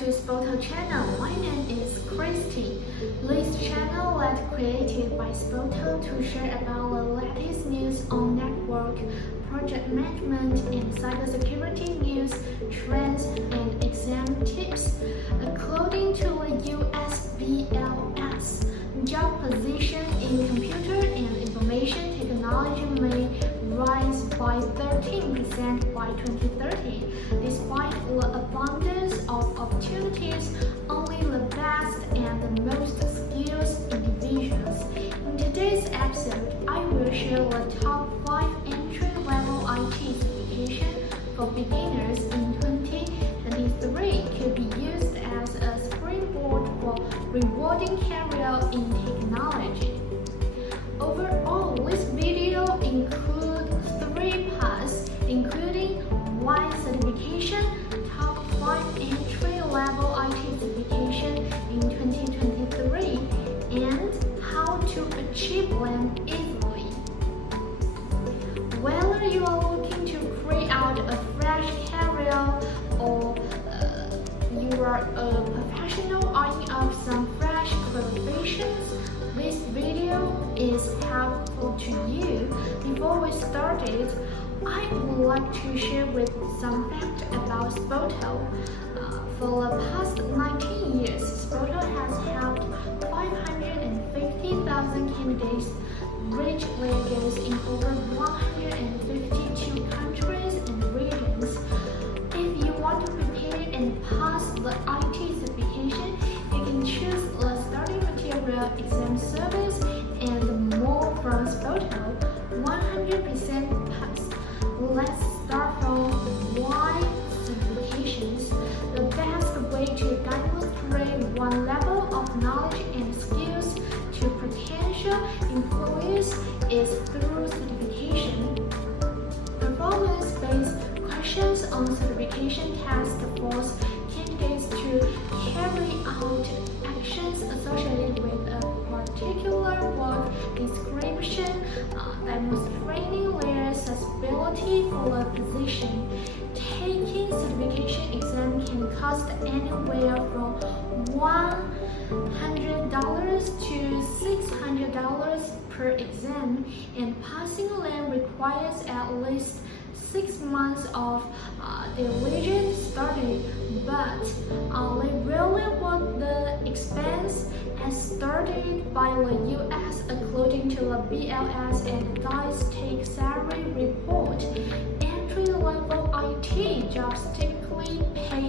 to SPOTO channel. My name is Christy. This channel was created by SPOTO to share about the latest news on network, project management, and cybersecurity news, trends, and exam tips. According to the USBLS, job position in computer and information technology may rise by 13% by 2030. Despite the abundance of opportunities, only the best and the most skilled individuals. In today's episode, I will share the top 5 entry-level IT certification for beginners in 2023 could be used as a springboard for rewarding career in technology. Overall, this video includes 3 parts, including why certification, top 5 entry-level IT certification in 2023, and how to achieve them easily. Whether you are looking to create out a fresh career or you are a professional eyeing up some fresh qualifications, this video is helpful to you. Before we started, I would like to share with some facts about SPOTO. For the past 19 years, SPOTO has helped 550,000 candidates reach their goals in over 152 countries and regions. If you want to prepare and pass the IT certification, you can choose the study material, exam service, and more from SPOTO. 100% pass. Let's start from why certifications. The best way to demonstrate one level of knowledge and skills to potential employers is through certification. Performance-based questions on certification tests force candidates to carry out actions associated with a particular work description, demonstrating their suitability for a position. Taking certification exam can cost anywhere from $100 to $600 per exam, and passing them requires at least 6 months of diligent study, but they really want the expense as started by the US according to the BLS and DICE Take Salary Report. Entry-level IT jobs typically pay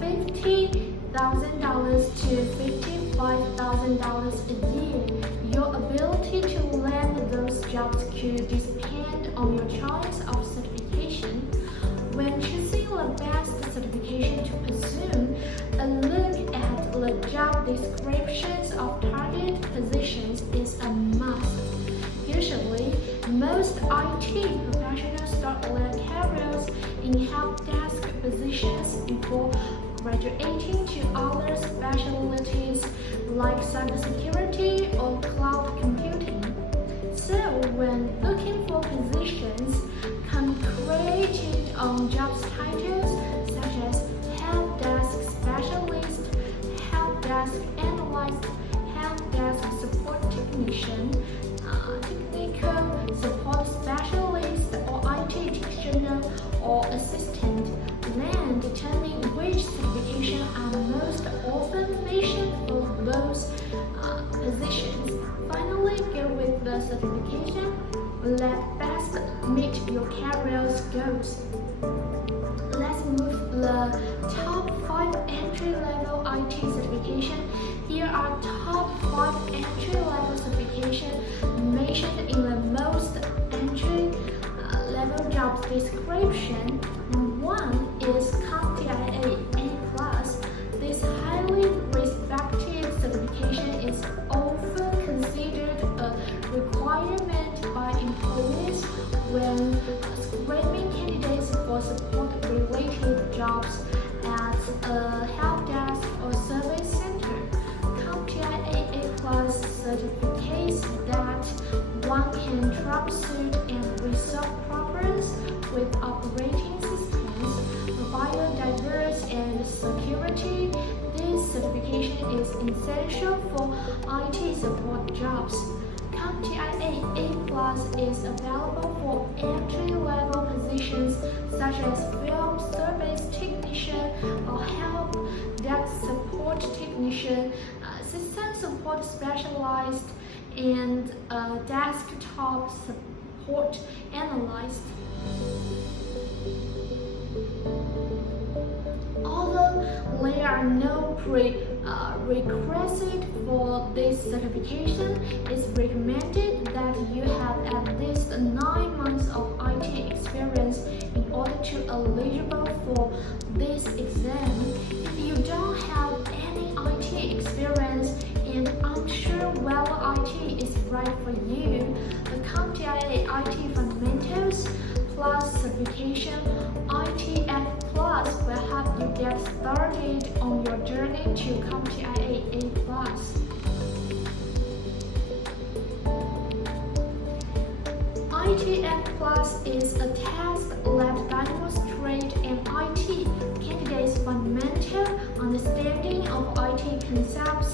$50,000 to $55,000 a year. Your ability to land those jobs could depend on your choice of certification. When choosing the best certification to pursue, a look at the job descriptions of target positions is a must. Usually, most IT professionals start their careers in help desk positions before graduating to other specialties like cybersecurity or cloud computing. So, when looking for positions, concentrate on job titles such as help desk specialist, help desk analyst, help desk support technician, technical support specialist, or IT technician or assistant. Then determine which certifications are most often mentioned for those positions. Finally, go with the certification that best meet your career's goals. Let's move the top 5 entry-level IT certification. Here are top 5 entry-level certification mentioned in the most entry-level job description. 1 is CompTIA A+. This highly respected certification is often considered a requirement by employers when screening candidates for support-related jobs at a help desk or service center. CompTIA A+ certificates that one can troubleshoot and resolve problems with operating systems, provide diverse and security. This certification is essential for IT support jobs. CompTIA A+ is available for entry-level positions such as field service technician or help desk support technician, system support specialist, and desktop support analyst. Although there are no prerequisites for this certification, it's recommended that you have at least 9 months of IT experience in order to eligible for this exam. If you don't have any IT experience and aren't sure whether IT is right for you, the CompTIA IT Fundamentals Plus certification ITF Plus will help you get started on your journey to CompTIA A+. ITF Plus is a test that demonstrates an IT candidate's fundamental understanding of IT concepts,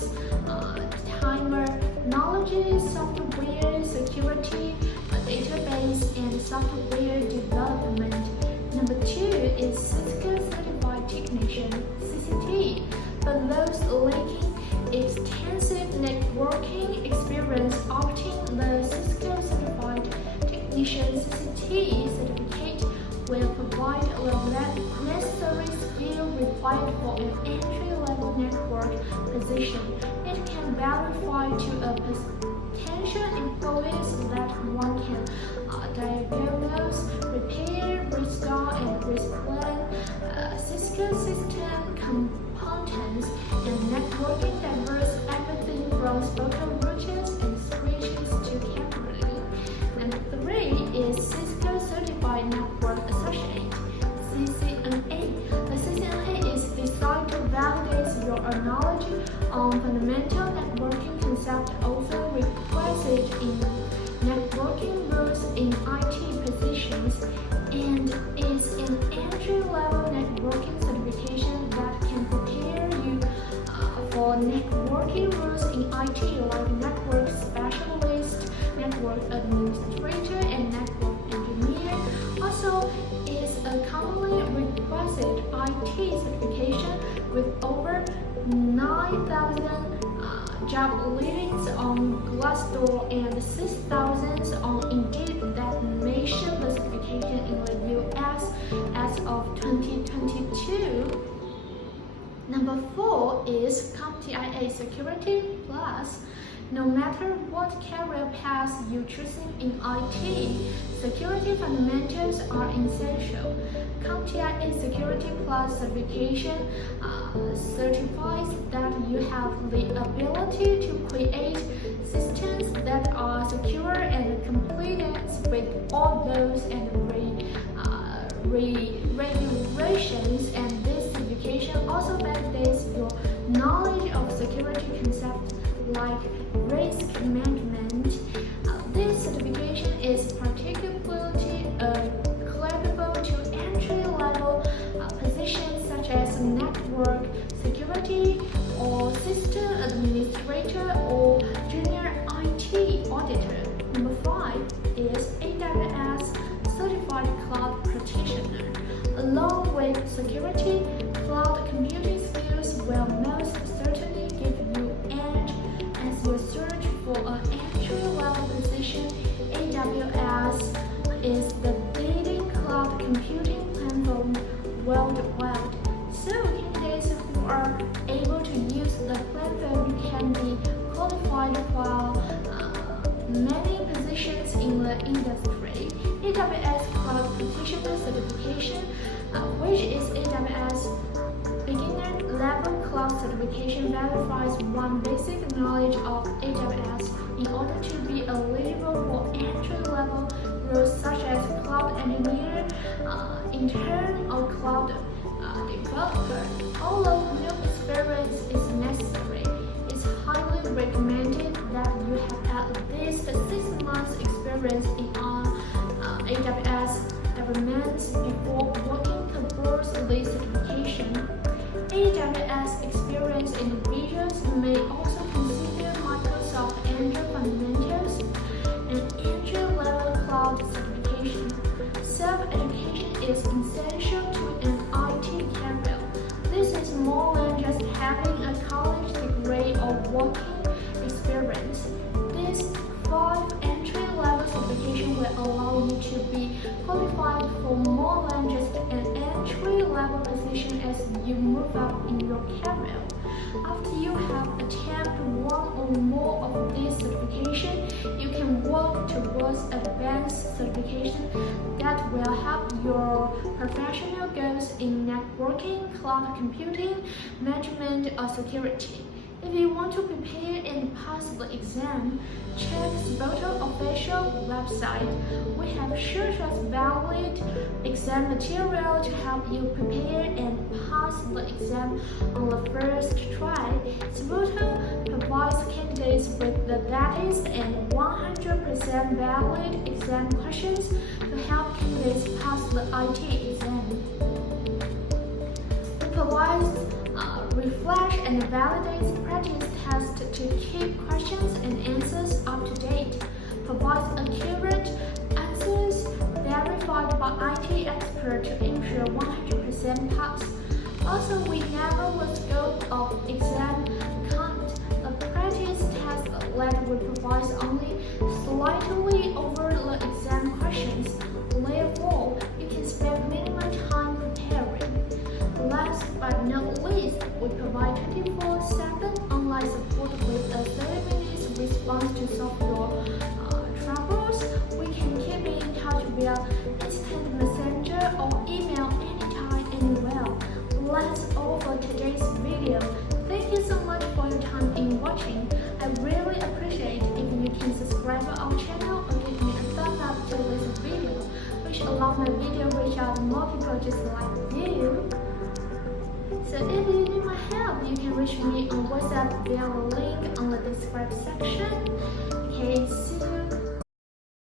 timer knowledge, software security, database, and software development. Number 2 is Cisco Certified Technician (CCT). For those lacking extensive networking experience, opting the Cisco Certified Technician (CCT) certificate will provide the necessary skill required for an entry-level network position. It can verify to a potential employees that one can diagnose, repair, restore, and respond Cisco system components and networking diverse everything from SPOTO routers and switches to cabling. Number 3 is Cisco Certified Network Associate (CCNA). The CCNA is designed to validate your knowledge on fundamental networking concepts often requested in networking roles in IT positions, and is an entry-level networking certification that can prepare you for networking roles in IT like network specialist, network administrator, and network engineer. Also, is a commonly requested IT certification with over 9,000 job listings on Glassdoor and 6,000 on Indeed that mention the certification in the US as of 2022. Number 4 is CompTIA Security Plus. No matter what career path you're choosing in IT, security fundamentals are essential. CompTIA Security Plus certification certifies that you have the ability to create systems that are secure and compliant with all laws and regulations, and this certification also validates your knowledge of security concepts like risk management. This certification is particularly applicable to entry-level positions such as network security or system administrator or junior IT auditor. Number 5 is AWS Certified Cloud Practitioner. Along with security, cloud computing skills will most certainly give you edge as you search for an entry-level position. AWS is the leading cloud computing platform worldwide. So candidates who are able to use the platform can be qualified for many positions in the industry. AWS Cloud Practitioner Certification, which is AWS Beginner Level Cloud Certification, verifies one basic knowledge of AWS in order to be eligible for entry-level roles such as cloud engineer, intern, or cloud developer. Although no experience is necessary, it's highly recommended that you have at least 6 months experience in AWS environments before working towards this certification. experienced individuals may also consider Microsoft Azure Fundamentals and entry-level cloud certification. Self-education is essential to an IT career. This is more than just having a college degree or working experience. These 5 entry-level certifications will allow you to be qualified for more than just an entry-level position as you move up in your career. After you have attained one or more of these certifications, you can work towards advanced certification that will help your professional goals in networking, cloud computing, management, or security. If you want to prepare and pass the exam, check SPOTO official website. We have shared valid exam material to help you prepare and pass the exam on the first try. SPOTO provides candidates with the latest and 100% valid exam questions to help candidates pass the IT exam. It provides refresh and validates practice tests to keep questions and answers up to date, provides accurate answers verified by IT experts to ensure 100% pass. Also, we narrow the scope of exam content. The practice test that we provide only slightly over the exam questions. Therefore, you can spend minimum time preparing. Last but not least, we provide 24/7 online support with a 30-minute response to solve your troubles. We can keep in touch via instant messenger or email anytime, anywhere. That's all for today's video. Thank you so much for your time in watching. I really appreciate if you can subscribe to our channel or give me a thumbs up to this video, which allows my video reach out more people just like you. So if you need my help, you can reach me on WhatsApp via the link on the description